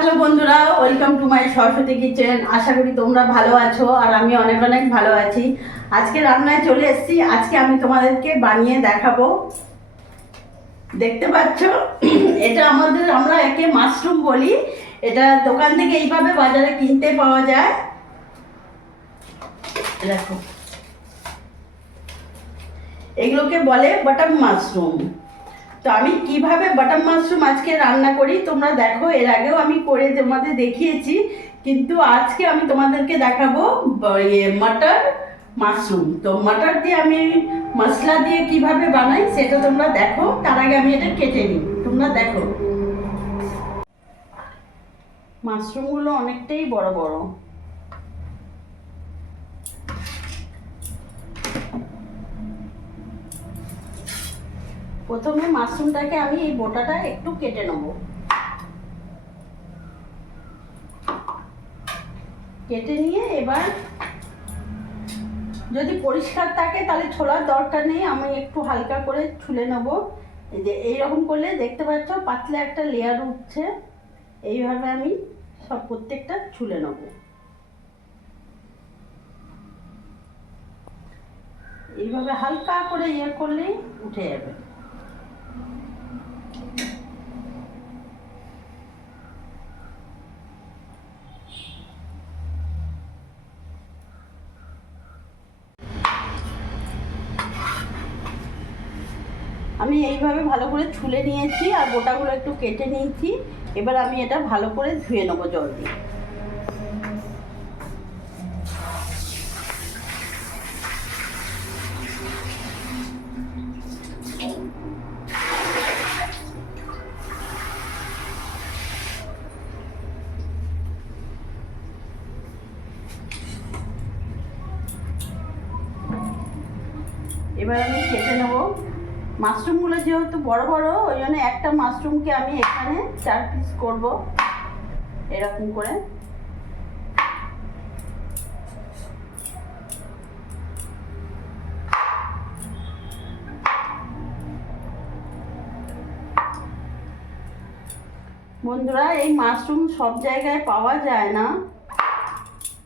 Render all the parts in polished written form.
Hello বন্ধুরা, welcome to my Saraswati kitchen. আশা করি তোমরা ভালো আছো আর আমি অনেক অনেক ভালো আছি। আজকে রান্নায় চলে এসেছি। আজকে আমি তোমাদেরকে বানিয়ে দেখাবো। দেখতে পাচ্ছ, এটা আমরা একে মাশরুম বলি। এটা দোকান থেকে এইভাবে বাজারে কিনতে পাওয়া যায়। দেখো, এগুলোকে বলে বাটার মাশরুম। তো আমি কিভাবে বাটার মাশরুম আজকে রান্না করি তোমরা দেখো। এর আগেও আমি করে তোমাদের দেখিয়েছি, কিন্তু আজকে আমি তোমাদেরকে দেখাবো মাটার মাশরুম। তো মাটার দিয়ে আমি মশলা দিয়ে কিভাবে বানাই সেটা তোমরা দেখো। তার আগে আমি এটা কেটে নিই, তোমরা দেখো। মাশরুমগুলো অনেকটাই বড় বড়। প্রথমে মাশরুমটাকে আমি এই বোটাটা একটু কেটে নেব। কেটে নিয়ে এবার যদি পরিষ্কার থাকে তাহলে ছোলার দরকার নেই, আমি একটু হালকা করে ছুলে নেব। এই যে এইরকম করলে দেখতে পাচ্ছ পাতলা একটা লেয়ার উঠছে। এইভাবে আমি সব প্রত্যেকটা ছুলে নেব। এইভাবে হালকা করে করলেই উঠে যাবে। আমি এইভাবে ভালো করে ছুলে নিয়েছি আর গোটাগুলো একটু কেটে নিয়েছি। এবার আমি এটা ভালো করে ধুয়ে নেবো জল দিয়ে। এবার আমি কেটে নেব। মাশরুমগুলো যেহেতু বড় বড়, ওই জন্য একটা মাশরুমকে আমি এখানে 4 পিস করব এরকম করে। বন্ধুরা, এই মাশরুম সব জায়গায় পাওয়া যায় না,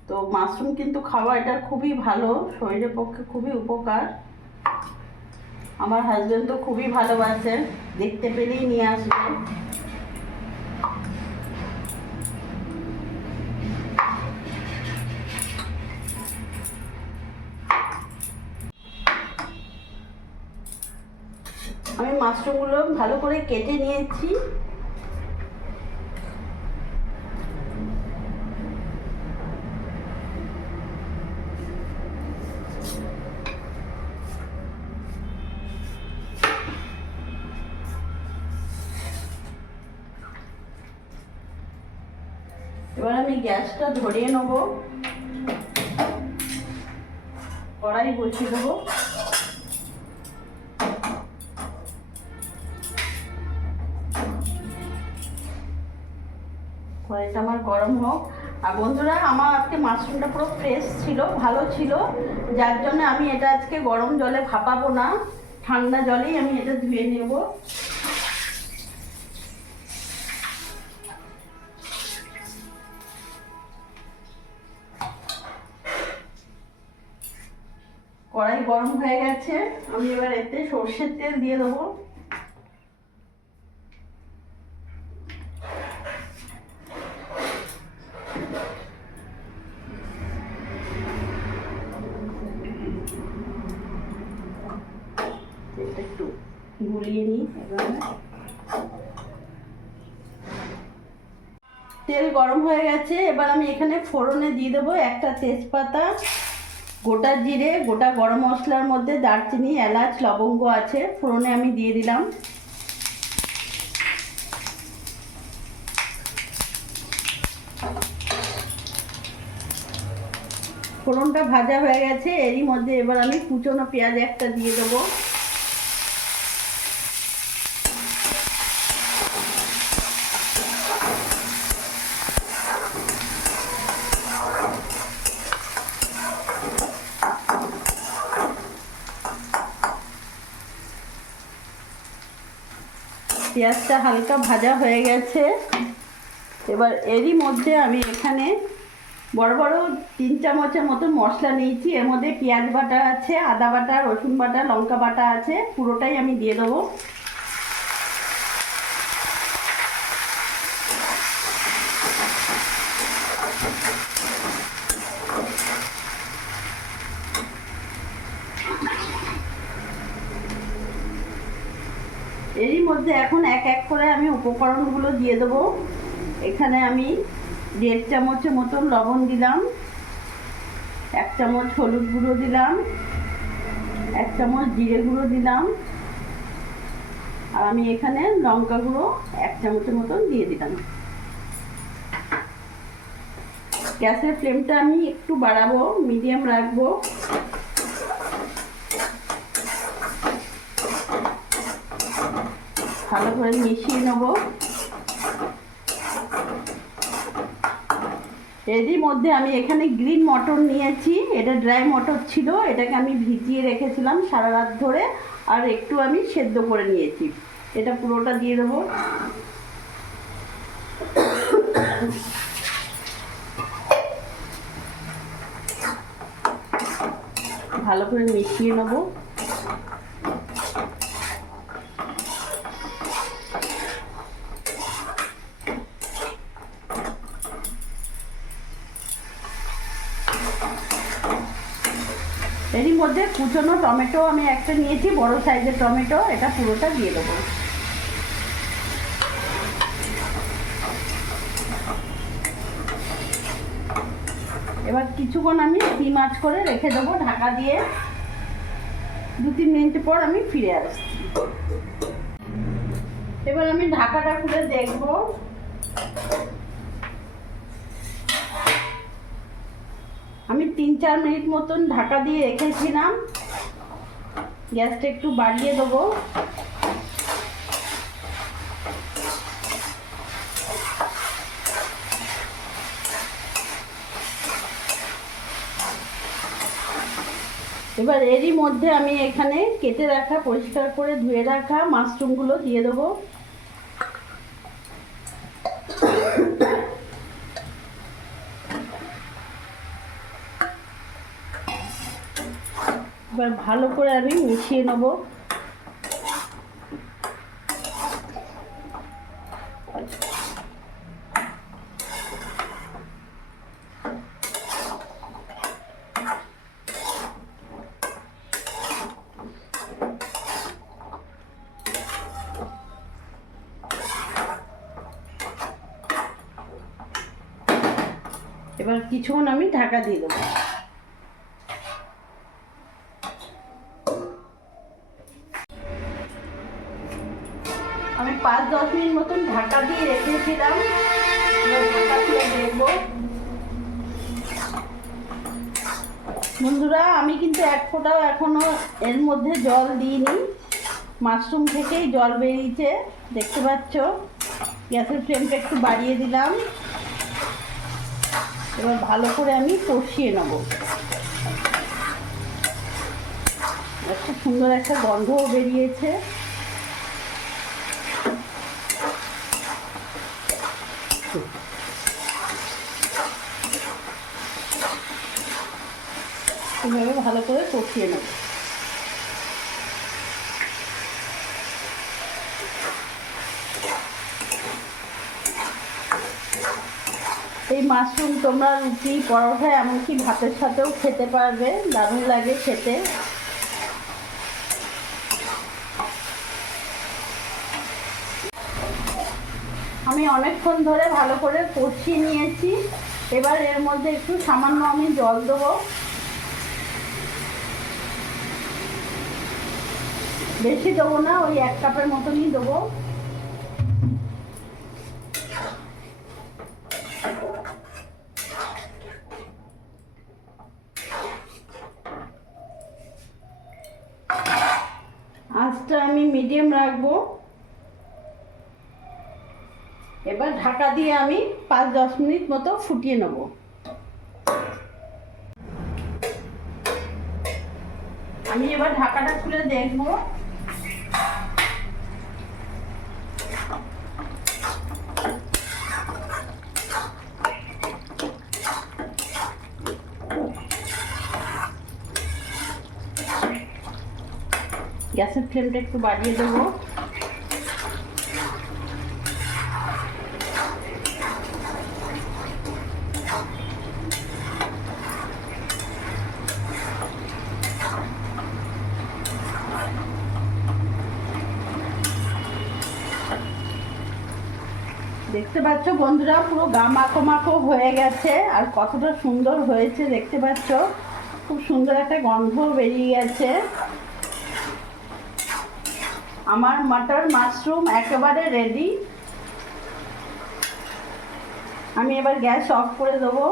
তো মাশরুম কিন্তু খাওয়া এটা খুবই ভালো, শরীরের পক্ষে খুবই উপকার। আমার হাজবেন্ড তো খুবই ভালোবাসে, দেখতে পেলেই নিয়ে আসবে। আমি মাশরুমগুলো ভালো করে কেটে নিয়েছি। এবার আমি গ্যাসটা ধরিয়ে নেব, কড়াই বসিয়ে দেবো। কড়াইটা আমার গরম হোক। আর বন্ধুরা, আমার আজকে মাশরুমটা পুরো ফ্রেশ ছিল, ভালো ছিল, যার জন্য আমি এটা আজকে গরম জলে ভাপাবো না, ঠান্ডা জলেই আমি এটা ধুয়ে নেব। কড়াই গরম হয়ে গেছে, আমি এবার এতে সর্ষের তেল দিয়ে দেবো। একটু গুলিয়ে নিই। তেল গরম হয়ে গেছে, এবার আমি এখানে ফোড়নে দিয়ে দেবো একটা তেজপাতা, গোটা জিরে, গোটা গরম মশলার মধ্যে দারচিনি, এলাচ, লবঙ্গ আছে, ফোড়নে আমি দিয়ে দিলাম। ফোড়নটা ভাজা হয়ে গেছে, এরই মধ্যে এবার আমি কুচনো পেঁয়াজ একটা দিয়ে দেবো। পেঁয়াজটা হালকা ভাজা হয়ে গেছে, এবার এরই মধ্যে আমি এখানে বড় বড় 3 চামচের মতো মশলা নিয়েছি। এর মধ্যে পেঁয়াজ বাটা আছে, আদা বাটা, রসুন বাটা, লঙ্কা বাটা আছে, পুরোটাই আমি দিয়ে দেবো। এরই মধ্যে এখন এক এক করে আমি উপকরণগুলো দিয়ে দেবো। এখানে আমি 1.5 চামচের মতন লবণ দিলাম, 1 চামচ হলুদ গুঁড়ো দিলাম, 1 চামচ জিরে গুঁড়ো দিলাম, আর আমি এখানে লঙ্কা গুঁড়ো 1 চামচের মতন দিয়ে দিলাম। গ্যাসের ফ্লেমটা আমি একটু বাড়াবো, মিডিয়াম রাখবো। ভালো করে মিশিয়ে নেব। এরই মধ্যে আমি এখানে গ্রিন মটর নিয়েছি, এটা ড্রাই মটর ছিল, এটাকে আমি ভিজিয়ে রেখেছিলাম সারা রাত ধরে, আর একটু আমি সেদ্ধ করে নিয়েছি। এটা পুরোটা দিয়ে দেবো। ভালো করে মিশিয়ে নেব। এরই মধ্যে কুচনো টমেটো আমি একটা নিয়েছি, বড় সাইজের টমেটো, এটা পুরোটা দিয়ে দেবো। এবার কিছুক্ষণ আমি ডিম আঁচ করে রেখে দেবো ঢাকা দিয়ে। 2-3 মিনিট পর আমি ফিরে আসছি। এবার আমি ঢাকাটা খুলে দেখবো। আমি 3-4 মিনিট মতন ঢাকা দিয়ে রেখেছিলাম। গ্যাসটা একটু বাড়িয়ে দেবো। এবার এরই মধ্যে আমি এখানে কেটে রাখা, পরিষ্কার করে ধুয়ে রাখা মাশরুমগুলো দিয়ে দেবো। এবার ভালো করে আমি মিশিয়ে নেব। এবার কিছুক্ষণ আমি ঢাকা দিয়ে দেবো। আমি 5-10 মিনিট মতন ঢাকা দিয়ে রেখেছিলাম। এবার ঢাকা খুলে দেখবো। বন্ধুরা, আমি কিন্তু এক ফোঁটাও এখনো এর মধ্যে জল দিইনি, মাশরুম থেকেই জল বেরিয়েছে, দেখতে পাচ্ছ। গ্যাসের ফ্লেমটা একটু বাড়িয়ে দিলাম। এবার ভালো করে আমি কষিয়ে নেব। খুব সুন্দর একটা গন্ধও বেরিয়েছে। এভাবে ভালো করে কষিয়ে নেব। এই মাশরুম তোমরা রুটি, পরোটা, এমনকি ভাতের সাথেও খেতে পারবে, দারুণ লাগে খেতে। আমি অনেকক্ষণ ধরে ভালো করে কষিয়ে নিয়েছি। এবার এর মধ্যে একটু সামান্য আমি জল দেবো। বেশি দেবো না, ওই 1 কাপের মতনই দেবো। আঁচটা আমি মিডিয়াম রাখবো। এবার ঢাকা দিয়ে আমি 5-10 মিনিট মতো ফুটিয়ে নেব। আমি এবার ঢাকাটা খুলে দেখবো। গ্যাসের ফ্লেমটা একটু বাড়িয়ে দেবো। দেখতে পাচ্ছ বন্ধুরা, পুরো গা মাখো মাখো হয়ে গেছে, আর কতটা সুন্দর হয়েছে দেখতে পাচ্ছ। খুব সুন্দর একটা গন্ধ বেরিয়ে গেছে। আমার মাটন মাশরুম একেবারে রেডি। আমি এবার গ্যাস অফ করে দেবো।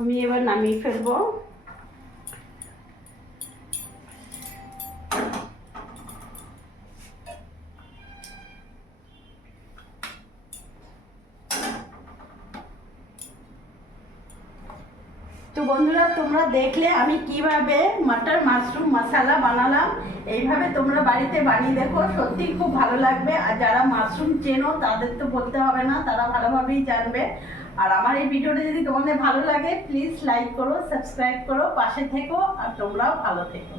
আমি এবার নামিয়ে ফেলবো। তো বন্ধুরা, তোমরা দেখলে আমি কিভাবে মাটন মাশরুম মশলা বানালাম। এইভাবে তোমরা বাড়িতে বানিয়ে দেখো, সত্যি খুব ভালো লাগবে। আর যারা মাশরুম চেনো তাদের তো বলতে হবে না, তারা ভালোভাবেই জানবে। আর আমার এই ভিডিওটা যদি তোমাদের ভালো লাগে, প্লিজ লাইক করো, সাবস্ক্রাইব করো, পাশে থেকো, আর তোমরাও ভালো থেকো।